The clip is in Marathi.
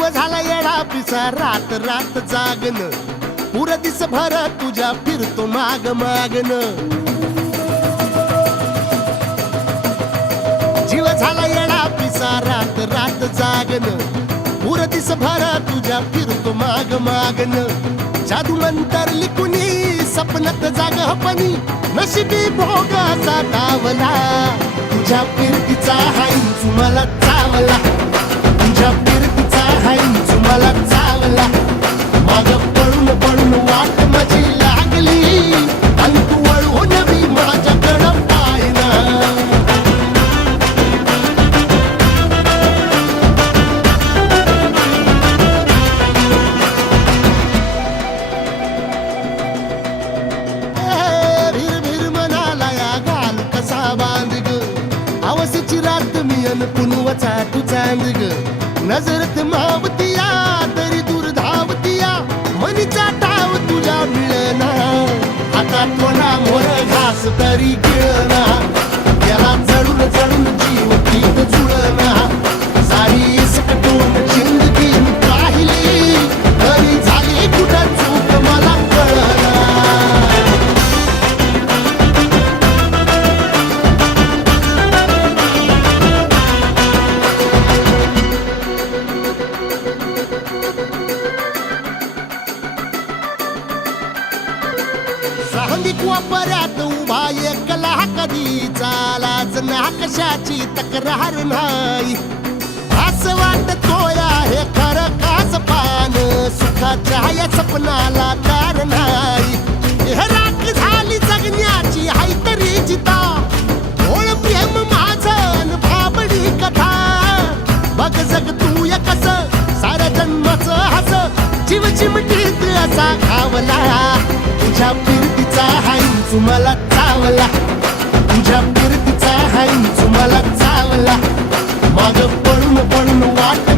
जीव झाला येडा पिसा रात रात जागन पुर दिस भर तुझ्या फिरतो माग मागन जीव झाला येडा पिसा रात रात जागन पुर दिस भर तुझ्या फिरतो माग मागन जादू मंतर लिकुनी सपनात जाग हपनी नशिबी भोगाचा डावला तुझ्या फिरतीचा हाईच मला चावला तुझ्या फिरतीचा हाईच मला चावला माग पळून पळून वाट माझी लागली आणि तू वळून मी माझ्याकडं पाहिना पुनवचा तू चांद ग नजरत मावतिया तरी दूर धावतिया मनीचा टाव तुझ्या मिळना हातात थोडा मोर घास तरी गिळना त्याला चढून चढून जीव गीत जुळना सारी सकटून जिंदगी पाहिली तरी झाली कुठं चूक मला कळना सांगिक वापऱ्यात उभा एकला कधी चालाच ना कशाची तक्रार नाही असं वाटतोय हे खरं काच पान सुखाच्या या सपनाला कार नाही हे राख झाली जगण्याची हाय तरी जिता ओळ प्रेम माझं भाबडी कथा बघ जग तू या कस साऱ्या जन्माचं हस जीव चिमटीत असा खावला तुझ्या फिरतीचा हाईच मला चावला तुझ्या फिरतीचा हाईच मला चावला माग पळून पळून वाट